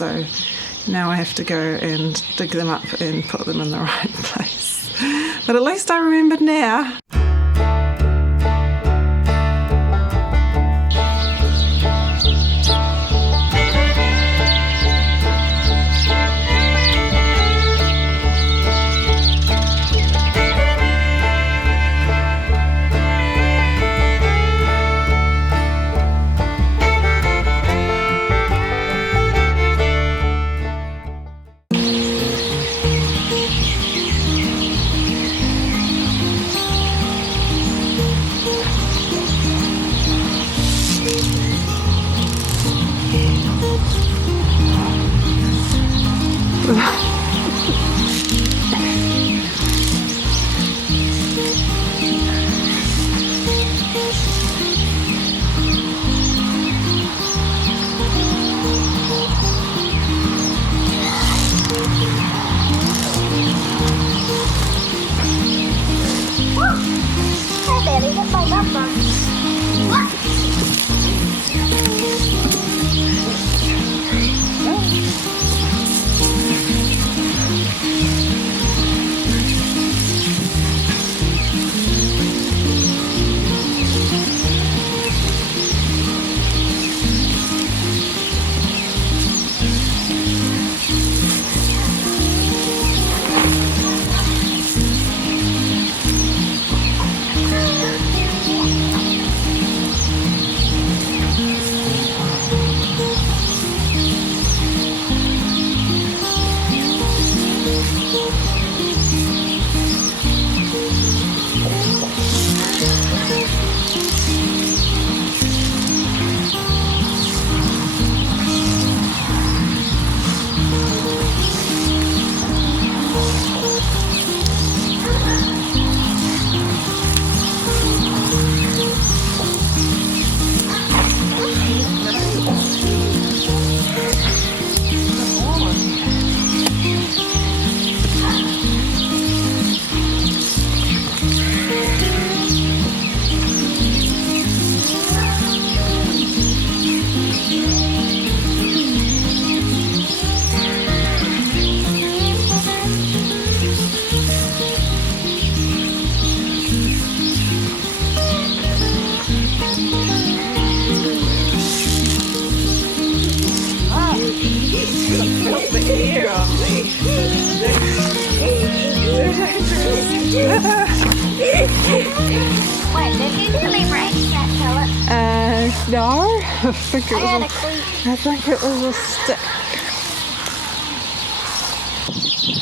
so now I have to go and dig them up and put them in the right place. But at least I remembered now. Wait, did you really break that pellet? No, I think it was a stick.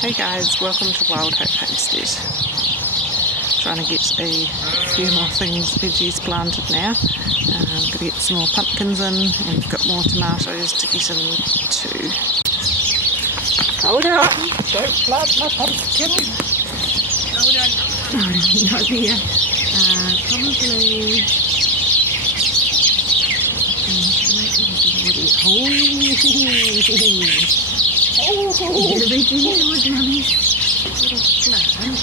Hey guys, welcome to Wild Hope Homestead. Trying to get a few more veggies planted now. Got to get some more pumpkins in, and we've got more tomatoes to get in too. Hold on, don't plant my pumpkin. Hold on. Oh, not here. Probably. Oh, the big wood, Mummy. Little plant.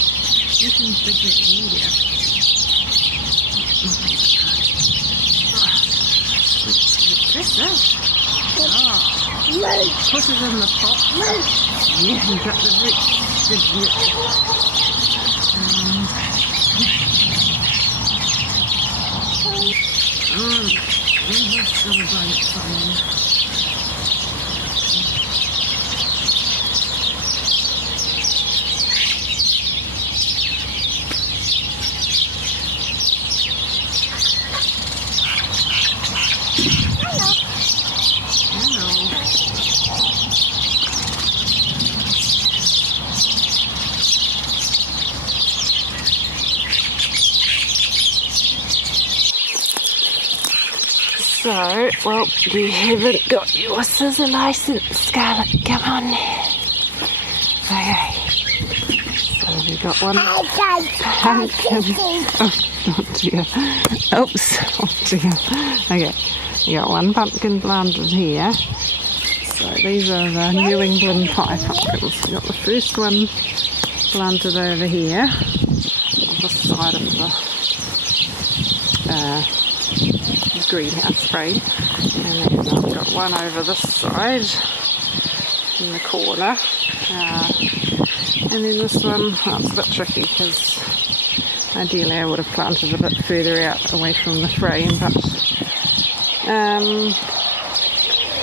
You can dig it here. What's this? Oh, put it in the pot. Yeah, you've got the rich good root. That's got a bite on it. So, well, you haven't got your scissor license, Scarlett. Come on. Okay. So we got one pumpkin. Oh dear. Oops. Oh dear. Okay. You got one pumpkin planted here. So these are the New England pie pumpkins. We got the first one planted over here, on this side of the greenhouse frame, and then I've got one over this side, in the corner. And then this one, well, it's a bit tricky because ideally I would have planted a bit further out away from the frame, but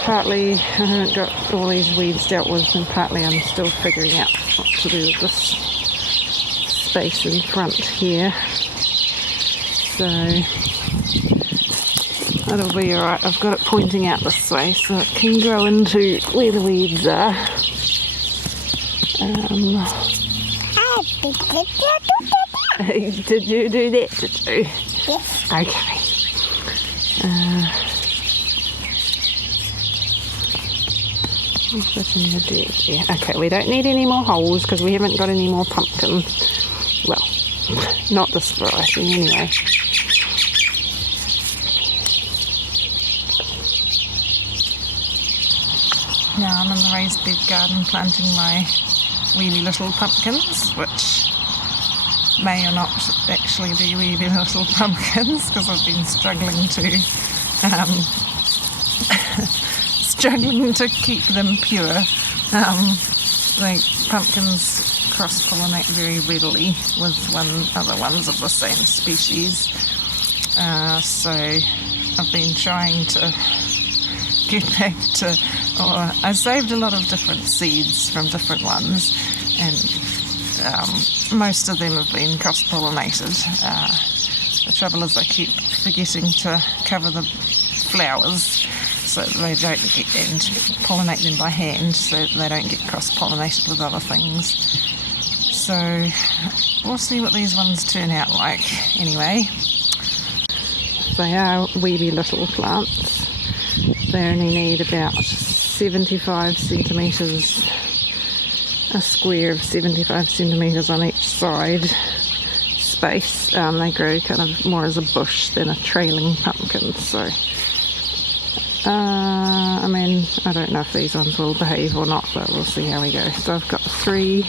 partly I haven't got all these weeds dealt with, and partly I'm still figuring out what to do with this space in front here. So that'll be alright. I've got it pointing out this way so it can grow into where the weeds are. Did you do that, did you? Yes. Okay. Put in the dirt there. Okay, we don't need any more holes because we haven't got any more pumpkins. Well, not this variety anyway. Now I'm in the raised bed garden planting my weeny little pumpkins, which may or not actually be weeny little pumpkins because I've been struggling to keep them pure. The pumpkins cross-pollinate very readily with other ones of the same species, so I've been trying to get back to, or I saved a lot of different seeds from different ones, and most of them have been cross-pollinated. The trouble is I keep forgetting to cover the flowers so that they don't get, and pollinate them by hand so that they don't get cross-pollinated with other things. So we'll see what these ones turn out like anyway. They are weedy little plants. They only need about 75 centimetres, a square of 75 centimetres on each side space. They grow kind of more as a bush than a trailing pumpkin, so I mean, I don't know if these ones will behave or not, but we'll see how we go. So I've got 3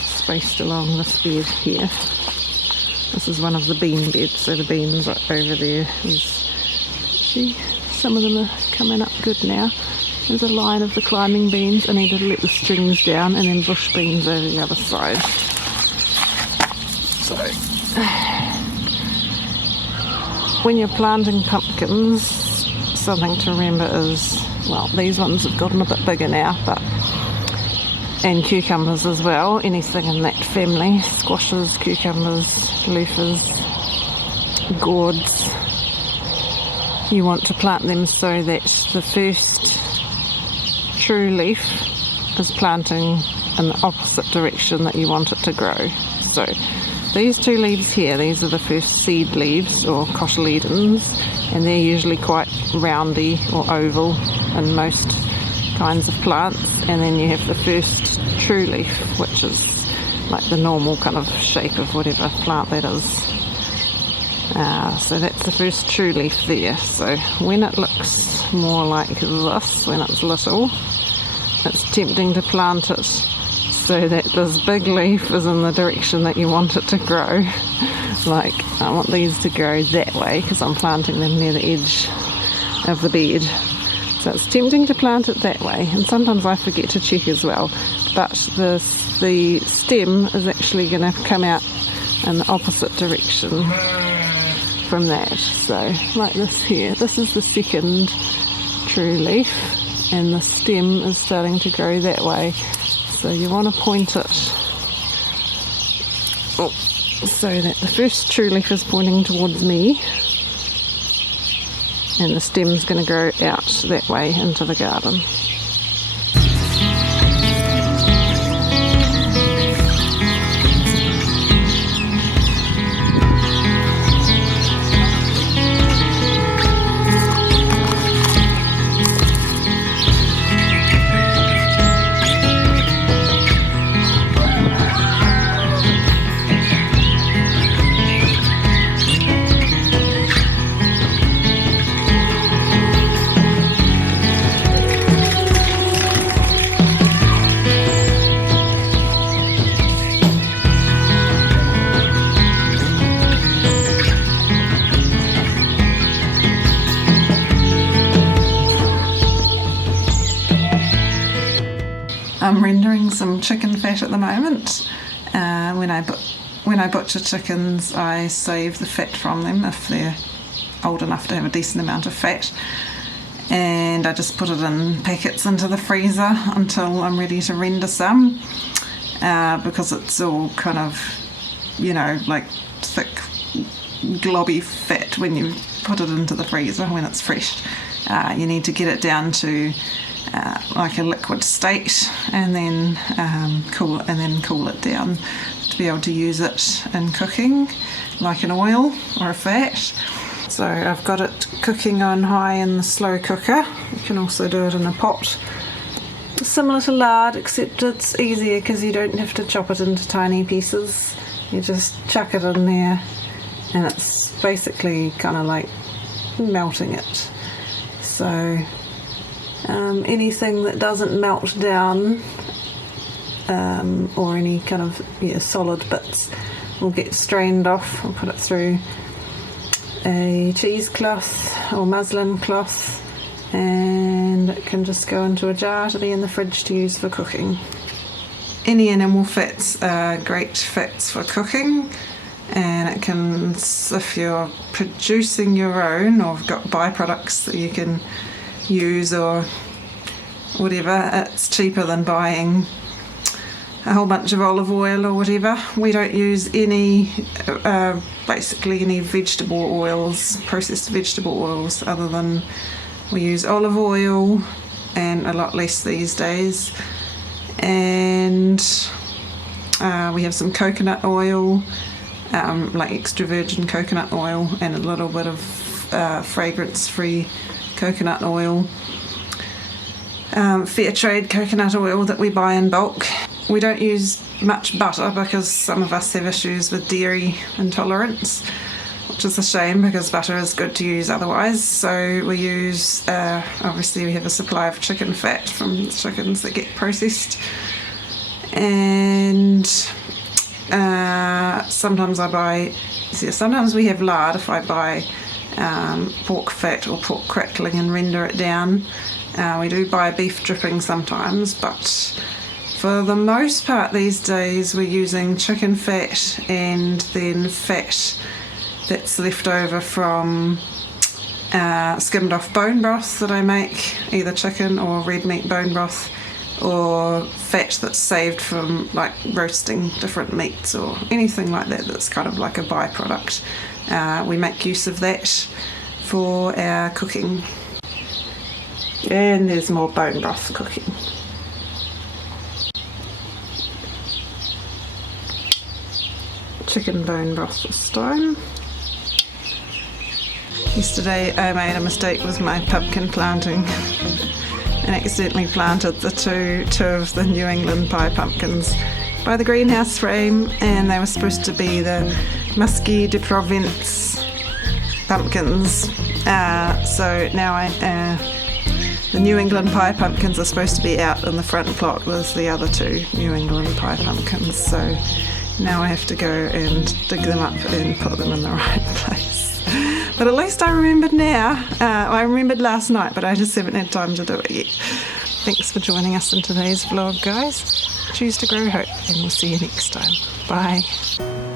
spaced along this bed here. This is one of the bean beds, so the beans are over there. See, some of them are coming up good now. There's a line of the climbing beans. I need to let the strings down, and then bush beans over the other side. So when you're planting pumpkins, something to remember is, well, these ones have gotten a bit bigger now, and cucumbers as well, anything in that family, squashes, cucumbers, loofahs, gourds. You want to plant them so that the first true leaf is planting in the opposite direction that you want it to grow. So these 2 leaves here, these are the first seed leaves or cotyledons, and they're usually quite roundy or oval in most kinds of plants. And then you have the first true leaf, which is like the normal kind of shape of whatever plant that is. So that's the first true leaf there. So when it looks more like this, when it's little, it's tempting to plant it so that this big leaf is in the direction that you want it to grow. Like, I want these to grow that way because I'm planting them near the edge of the bed. So it's tempting to plant it that way, and sometimes I forget to check as well. But the stem is actually going to come out in the opposite direction from that. So like this here, this is the second true leaf, and the stem is starting to grow that way. So you want to point it so that the first true leaf is pointing towards me, and the stem's going to grow out that way into the garden. I'm rendering some chicken fat at the moment. When I butcher chickens, I save the fat from them if they're old enough to have a decent amount of fat, and I just put it in packets into the freezer until I'm ready to render some, because it's all kind of, you know, like thick globby fat when you put it into the freezer when it's fresh. You need to get it down to like a liquid state, and then cool it down to be able to use it in cooking like an oil or a fat. So I've got it cooking on high in the slow cooker. You can also do it in a pot. Similar to lard, except it's easier because you don't have to chop it into tiny pieces. You just chuck it in there and it's basically kind of like melting it. So anything that doesn't melt down or any kind of solid bits will get strained off. I'll put it through a cheesecloth or muslin cloth, and it can just go into a jar to be in the fridge to use for cooking. Any animal fats are great fats for cooking, and it can, if you're producing your own or got byproducts that you can use or whatever, it's cheaper than buying a whole bunch of olive oil or whatever. We don't use any basically any vegetable oils, processed vegetable oils, other than we use olive oil, and a lot less these days, and we have some coconut oil, like extra virgin coconut oil, and a little bit of fragrance free coconut oil, fair trade coconut oil that we buy in bulk. We don't use much butter because some of us have issues with dairy intolerance, which is a shame because butter is good to use otherwise. So we use, obviously we have a supply of chicken fat from chickens that get processed, and sometimes sometimes we have lard if I buy pork fat or pork crackling and render it down. We do buy beef dripping sometimes, but for the most part these days we're using chicken fat and then fat that's left over from skimmed off bone broth that I make, either chicken or red meat bone broth, or fat that's saved from like roasting different meats or anything like that that's kind of like a byproduct. We make use of that for our cooking. And there's more bone broth cooking. Chicken bone broth this time. Yesterday I made a mistake with my pumpkin planting and accidentally planted the two of the New England pie pumpkins by the greenhouse frame, and they were supposed to be the Musky de Provence pumpkins. So now the New England pie pumpkins are supposed to be out in the front plot with the other two New England pie pumpkins. So now I have to go and dig them up and put them in the right place. But at least I remembered now. I remembered last night, but I just haven't had time to do it yet. Thanks for joining us in today's vlog, guys. Choose to grow hope, and we'll see you next time. Bye.